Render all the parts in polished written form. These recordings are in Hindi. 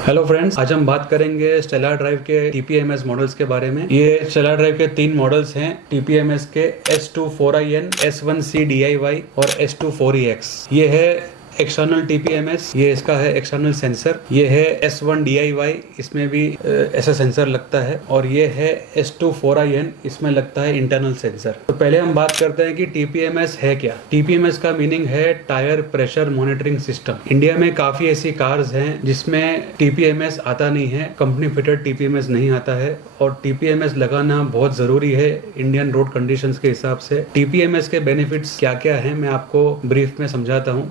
हेलो फ्रेंड्स, आज हम बात करेंगे स्टेलर ड्राइव के TPMS मॉडल्स के बारे में। ये स्टेलर ड्राइव के 3 मॉडल्स हैं TPMS के S24IN, S1C DIY और S24EX। ये है एक्सटर्नल TPMS, ये इसका है एक्सटर्नल सेंसर। ये है S1 DIY, इसमें भी ऐसा सेंसर लगता है। और ये है S24IN, इसमें लगता है इंटरनल सेंसर। तो पहले हम बात करते हैं कि TPMS है क्या। TPMS का मीनिंग है tyre pressure monitoring system. India में काफी ऐसी कार्स हैं जिसमें TPMS आता नहीं है, कंपनी फिटेड TPMS नहीं आता है। और TPMS लगाना बहुत जरूरी है इंडियन रोड कंडीशंस के हिसाब से। TPMS के बेनिफिट्स क्या क्या हैं मैं आपको ब्रीफ में समझाता हूँ।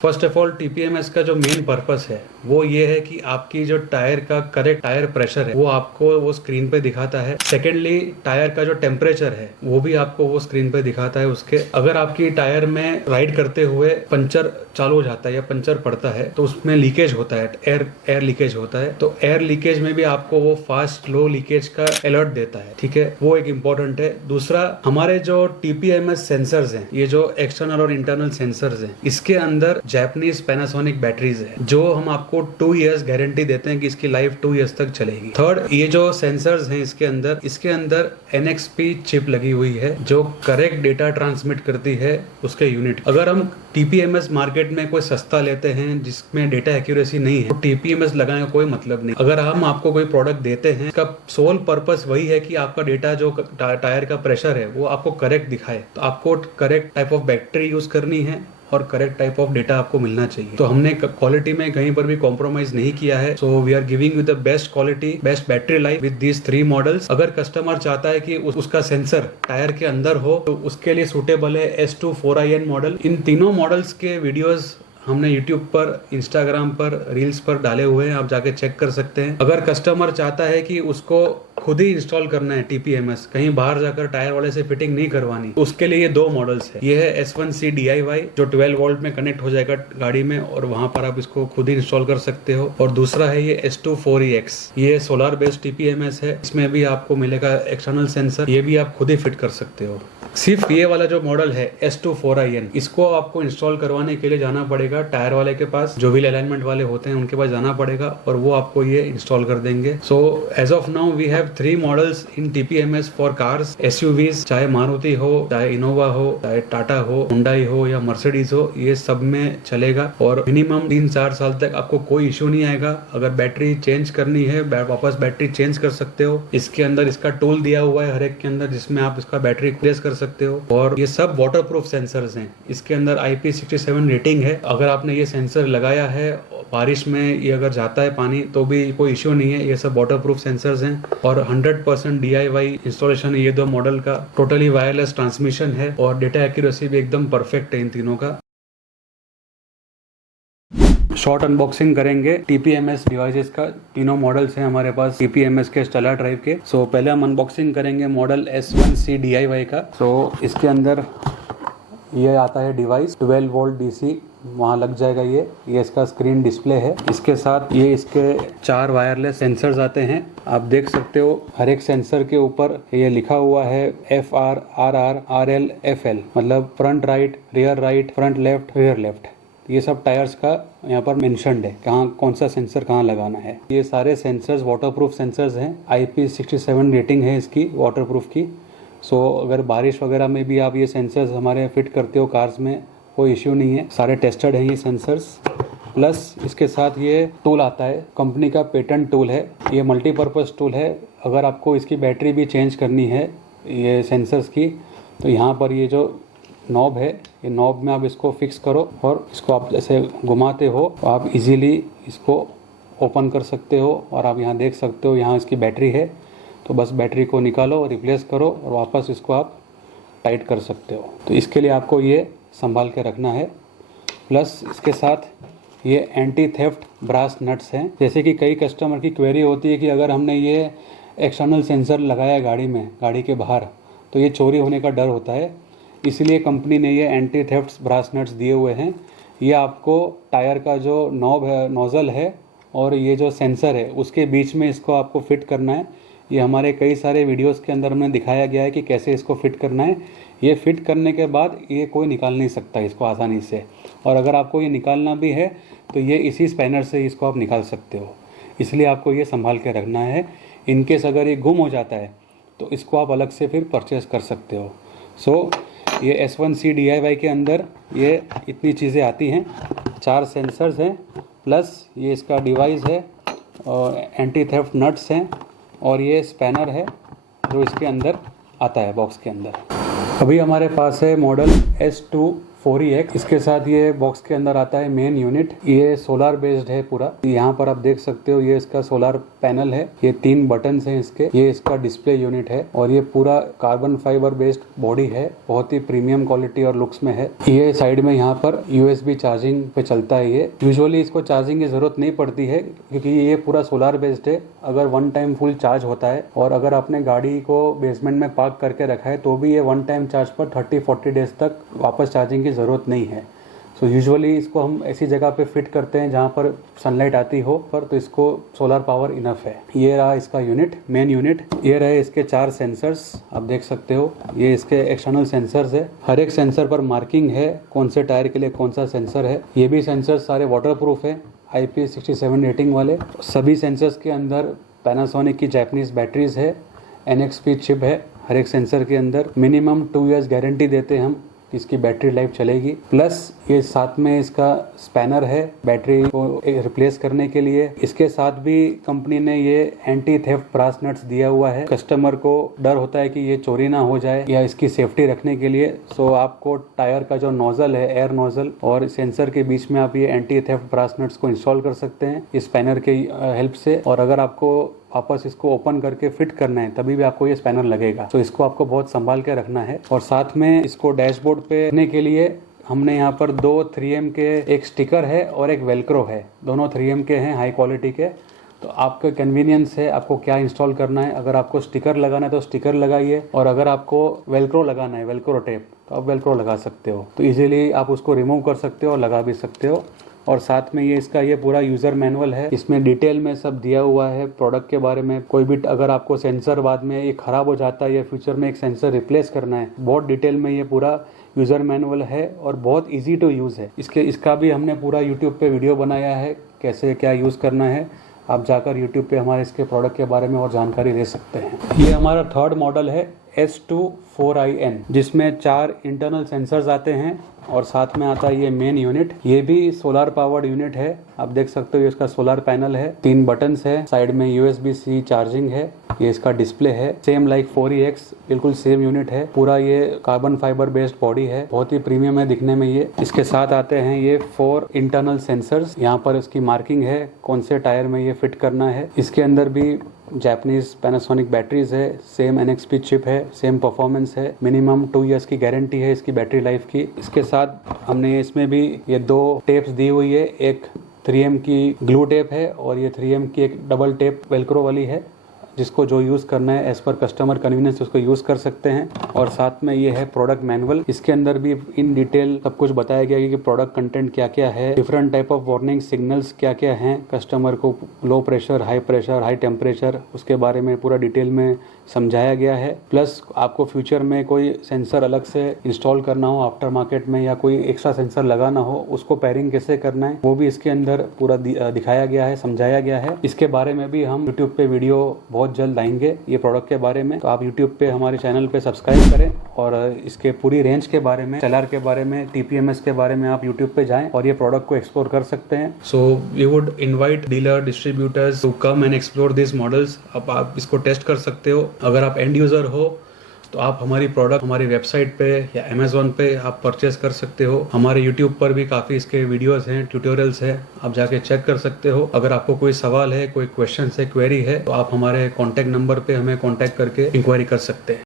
फर्स्ट ऑफ ऑल, TPMS का जो मेन पर्पस है वो ये है कि आपकी जो टायर का करेक्ट टायर प्रेशर है वो आपको वो स्क्रीन पे दिखाता है। सेकेंडली, टायर का जो टेम्परेचर है वो भी आपको वो स्क्रीन पे दिखाता है। उसके अगर आपकी टायर में राइड करते हुए पंचर चालू हो जाता है या पंचर पड़ता है तो उसमें लीकेज होता है, एयर लीकेज होता है। तो एयर लीकेज में भी आपको वो फास्ट स्लो लीकेज का अलर्ट देता है, ठीक है, वो एक इम्पोर्टेंट है। दूसरा, हमारे जो TPMS सेंसर्स हैं, ये जो एक्सटर्नल और इंटरनल सेंसर्स हैं, इसके अंदर जापानीज पैनासोनिक बैटरीज है जो हम आपको 2 इयर्स गारंटी देते हैं कि इसकी लाइफ 2 इयर्स तक चलेगी। थर्ड, ये जो सेंसर्स हैं इसके अंदर NXP चिप लगी हुई है जो करेक्ट डेटा ट्रांसमिट करती है उसके यूनिट। अगर हम TPMS मार्केट में कोई सस्ता लेते हैं जिसमें डेटा एक्यूरेसी नहीं है तो TPMS लगाने का कोई मतलब नहीं। अगर हम आपको कोई प्रोडक्ट देते हैं, इसका सोल पर्पस वही है कि आपका डेटा जो टायर का प्रेशर है वो आपको करेक्ट दिखाए। तो आपको correct type of battery use करनी है और करेक्ट टाइप ऑफ डेटा आपको मिलना चाहिए। तो हमने क्वालिटी में कहीं पर भी कॉम्प्रोमाइज नहीं किया है। So we are giving you the best quality, best battery life with these 3 models. अगर कस्टमर चाहता है कि उसका सेंसर टायर के अंदर हो तो उसके लिए सूटेबल है S24IN मॉडल। इन तीनों मॉडल्स के वीडियोस हमने YouTube पर, Instagram पर, रील्स पर डाले हुए हैं, आप जाके चेक कर सकते हैं। अगर कस्टमर चाहता है कि उसको खुद ही इंस्टॉल करना है TPMS, कहीं बाहर जाकर टायर वाले से फिटिंग नहीं करवानी, तो उसके लिए ये 2 मॉडल्स है। ये है S1C DIY जो 12 वोल्ट में कनेक्ट हो जाएगा गाड़ी में और वहां पर आप इसको खुद ही इंस्टॉल कर सकते हो। और दूसरा है ये S24EX, ये सोलर बेस्ड TPMS है। इसमें भी आपको मिलेगा एक्सटर्नल सेंसर, ये भी आप खुद ही फिट कर सकते हो। सिर्फ ये वाला जो मॉडल है S24IN, इसको आपको इंस्टॉल करवाने के लिए जाना पड़ेगा टायर वाले के पास, जो व्हील अलाइनमेंट वाले होते हैं उनके पास जाना पड़ेगा और वो आपको ये इंस्टॉल कर देंगे। So as of now we have 3 models in TPMS for cars, SUVs, चाहे मारुति हो, चाहे इनोवा हो, चाहे टाटा हो, हुंडई हो या मर्सिडीज हो, ये सब में चलेगा। और मिनिमम 3-4 साल तक आपको कोई इश्यू नहीं आएगा। अगर बैटरी चेंज करनी है, वापस बैटरी चेंज कर सकते हो। इसके अंदर इसका टूल दिया हुआ है हर एक के अंदर, जिसमें आप इसका बैटरी रिप्लेस कर सकते हो। और ये सब वाटरप्रूफ सेंसर्स हैं। इसके अंदर IP67 रेटिंग है। अगर आपने ये सेंसर लगाया है, बारिश में ये अगर जाता है पानी तो भी कोई इश्यू नहीं है। ये सब वाटरप्रूफ सेंसर्स हैं और 100% DIY इंस्टॉलेशन है ये 2 मॉडल का। टोटली वायरलेस ट्रांसमिशन है और डेटा एक्यूरेसी भी एकदम परफेक्ट है इन तीनों का। शॉर्ट अनबॉक्सिंग करेंगे TPMS डिवाइसेस का। तीनों मॉडल्स हैं हमारे पास TPMS के स्टेलर ड्राइव के। सो पहले हम अनबॉक्सिंग करेंगे मॉडल S1C DIY का। सो इसके अंदर ये आता है डिवाइस, 12 वोल्ट DC वहाँ लग जाएगा। ये इसका स्क्रीन डिस्प्ले है। इसके साथ ये इसके 4 वायरलेस सेंसर्स आते हैं। आप देख सकते हो हर एक सेंसर के ऊपर ये लिखा हुआ है FR, RR, RL, FL, मतलब front right, rear right, front left, rear left. ये सब टायर्स का यहाँ पर मेंशन्ड है, कहाँ कौन सा सेंसर कहाँ लगाना है। ये सारे सेंसर्स वाटरप्रूफ सेंसर्स हैं। IP67 रेटिंग है इसकी वाटरप्रूफ की। सो अगर बारिश वगैरह में भी आप ये सेंसर्स हमारे फिट करते हो कार्स में, कोई इश्यू नहीं है, सारे टेस्टेड हैं ये सेंसर्स। प्लस इसके साथ ये टूल आता है, कंपनी का पेटेंट टूल है। ये मल्टीपर्पज़ टूल है। अगर आपको इसकी बैटरी भी चेंज करनी है ये सेंसर्स की, तो यहाँ पर ये जो नॉब है, ये नॉब में आप इसको फिक्स करो और इसको आप जैसे घुमाते हो तो आप इजीली इसको ओपन कर सकते हो। और आप यहाँ देख सकते हो यहाँ इसकी बैटरी है, तो बस बैटरी को निकालो, रिप्लेस करो और वापस इसको आप टाइट कर सकते हो। तो इसके लिए आपको ये संभाल के रखना है। प्लस इसके साथ ये एंटी थेफ्ट ब्रास नट्स हैं। जैसे कि कई कस्टमर की क्वेरी होती है कि अगर हमने ये एक्सटर्नल सेंसर लगाया गाड़ी में, गाड़ी के बाहर, तो ये चोरी होने का डर होता है। इसलिए कंपनी ने ये एंटी थेफ्ट ब्रास नट्स दिए हुए हैं। ये आपको टायर का जो नॉब है, नोज़ल है, और ये जो सेंसर है उसके बीच में इसको आपको फिट करना है। ये हमारे कई सारे वीडियोस के अंदर हमने दिखाया गया है कि कैसे इसको फिट करना है। ये फिट करने के बाद ये कोई निकाल नहीं सकता इसको आसानी से, और अगर आपको ये निकालना भी है तो ये इसी स्पैनर से इसको आप निकाल सकते हो। इसलिए आपको ये संभाल के रखना है। इनकेस अगर ये गुम हो जाता है तो इसको आप अलग से फिर परचेस कर सकते हो। सो ये S1C DIY के अंदर ये इतनी चीज़ें आती हैं, 4 सेंसर्स हैं, प्लस ये इसका डिवाइस है और एंटी थेफ्ट नट्स हैं, और ये स्पैनर है जो इसके अंदर आता है बॉक्स के अंदर। अभी हमारे पास है मॉडल S240X। इसके साथ ये बॉक्स के अंदर आता है मेन यूनिट। ये सोलार बेस्ड है पूरा। यहाँ पर आप देख सकते हो ये इसका सोलार पैनल है, ये 3 बटन्स हैं इसके, ये इसका डिस्प्ले यूनिट है, और ये पूरा कार्बन फाइबर बेस्ड बॉडी है, बहुत ही प्रीमियम क्वालिटी और लुक्स में है। ये साइड में यहाँ पर USB चार्जिंग पे चलता है। ये यूजुअली इसको चार्जिंग की जरूरत नहीं पड़ती है क्योंकि ये पूरा सोलार बेस्ड है। अगर वन टाइम फुल चार्ज होता है, और अगर आपने गाड़ी को बेसमेंट में पार्क करके रखा है तो भी ये वन टाइम चार्ज पर 30-40 डेज तक वापस चार्जिंग की ज़रूरत नहीं है। सो यूजुअली इसको हम ऐसी जगह पे फिट करते हैं जहाँ पर सनलाइट आती हो पर, तो इसको सोलर पावर इनफ है। ये रहा इसका यूनिट, मेन यूनिट। ये रहे इसके 4 सेंसर्स, आप देख सकते हो। ये इसके एक्सटर्नल सेंसर्स है। हर एक सेंसर पर मार्किंग है कौन से टायर के लिए कौन सा सेंसर है। ये भी सेंसर सारे वाटरप्रूफ है, IP67 रेटिंग वाले। सभी सेंसर्स के अंदर पैनासोनिक की जापानीज बैटरीज है, NXP चिप है हर एक सेंसर के अंदर। मिनिमम 2 इयर्स गारंटी देते हैं हम, इसकी बैटरी लाइफ चलेगी। प्लस ये साथ में इसका स्पैनर है बैटरी को रिप्लेस करने के लिए। इसके साथ भी कंपनी ने ये एंटी थेफ्ट ब्रास नट्स दिया हुआ है। कस्टमर को डर होता है कि ये चोरी ना हो जाए, या इसकी सेफ्टी रखने के लिए सो आपको टायर का जो नोजल है, एयर नोजल और सेंसर के बीच में आप ये एंटी थेफ्ट ब्रास नट्स को इंस्टॉल कर सकते हैं इस स्पैनर के हेल्प से। और अगर आपको वापस इसको ओपन करके फिट करना है तभी भी आपको ये स्पैनर लगेगा, तो इसको आपको बहुत संभाल के रखना है। और साथ में इसको डैशबोर्ड पे रखने के लिए हमने यहाँ पर 2 3M के एक स्टिकर है और एक वेलक्रो है। दोनों 3M के हैं, हाई क्वालिटी के। तो आपका कन्वीनियंस है आपको क्या इंस्टॉल करना है। अगर आपको स्टिकर लगाना है तो स्टिकर लगाइए, और अगर आपको वेलक्रो लगाना है, वेलक्रो टेप, तो आप वेलक्रो लगा सकते हो। तो इजीली आप उसको रिमूव कर सकते हो और लगा भी सकते हो। और साथ में ये इसका ये पूरा यूज़र मैनुअल है, इसमें डिटेल में सब दिया हुआ है प्रोडक्ट के बारे में। कोई भी अगर आपको सेंसर बाद में ये ख़राब हो जाता है या फ्यूचर में एक सेंसर रिप्लेस करना है, बहुत डिटेल में ये पूरा यूज़र मैनुअल है और बहुत इजी टू यूज़ है। इसका भी हमने पूरा यूट्यूब पे वीडियो बनाया है कैसे क्या यूज़ करना है। आप जाकर यूट्यूब पे हमारे इसके प्रोडक्ट के बारे में और जानकारी ले सकते हैं। ये हमारा 3rd मॉडल है S24IN, जिसमें 4 इंटरनल सेंसर्स आते हैं और साथ में आता है ये मेन यूनिट। ये भी सोलार पावर्ड यूनिट है, आप देख सकते हो। इसका सोलार पैनल है, 3 बटन्स है, साइड में USB-C चार्जिंग है। ये इसका डिस्प्ले है, सेम लाइक 4EX, बिल्कुल सेम यूनिट है। पूरा ये कार्बन फाइबर बेस्ड बॉडी है, बहुत ही प्रीमियम है दिखने में ये। इसके साथ आते हैं ये 4 इंटरनल सेंसर्स। यहाँ पर इसकी मार्किंग है कौन से टायर में ये फिट करना है। इसके अंदर भी जापानीज पैनासोनिक बैटरीज है, सेम NXP चिप है, सेम परफॉर्मेंस है। मिनिमम 2 इयर्स की गारंटी है इसकी बैटरी लाइफ की। इसके साथ हमने इसमें भी ये 2 टेप्स दी हुई है, एक 3M की ग्लू टेप है और ये 3M की एक डबल टेप वेलक्रो वाली है, जिसको जो यूज़ करना है एज पर कस्टमर कन्वीनियंस उसको यूज़ कर सकते हैं। और साथ में ये है प्रोडक्ट मैनुअल, इसके अंदर भी इन डिटेल सब कुछ बताया गया है कि प्रोडक्ट कंटेंट क्या क्या है, different type of warning signals क्या क्या हैं, कस्टमर को लो प्रेशर, हाई टेम्परेचर उसके बारे में पूरा डिटेल में समझाया गया है। प्लस आपको फ्यूचर में कोई सेंसर अलग से इंस्टॉल करना हो आफ्टर मार्केट में, या कोई एक्स्ट्रा सेंसर लगाना हो, उसको पेयरिंग कैसे करना है वो भी इसके अंदर पूरा दिखाया गया है, समझाया गया है। इसके बारे में भी हम यूट्यूब पे वीडियो बहुत जल्द आएंगे ये प्रोडक्ट के बारे में। तो आप यूट्यूब पे हमारे चैनल पे सब्सक्राइब करें और इसके पूरी रेंज के बारे में, सेलर के बारे में, TPMS के बारे में आप यूट्यूब पे जाएं और ये प्रोडक्ट को एक्सप्लोर कर सकते हैं। So we would invite dealer distributors to come and explore this models. अब आप इसको टेस्ट कर सकते हो। अगर आप एंड यूजर हो तो आप हमारी प्रोडक्ट हमारी वेबसाइट पे या Amazon पे आप परचेस कर सकते हो। हमारे YouTube पर भी काफ़ी इसके वीडियोस हैं, ट्यूटोरियल्स हैं, आप जाके चेक कर सकते हो। अगर आपको कोई सवाल है, कोई क्वेश्चन है, क्वेरी है, तो आप हमारे कॉन्टैक्ट नंबर पे हमें कॉन्टैक्ट करके इंक्वायरी कर सकते हैं।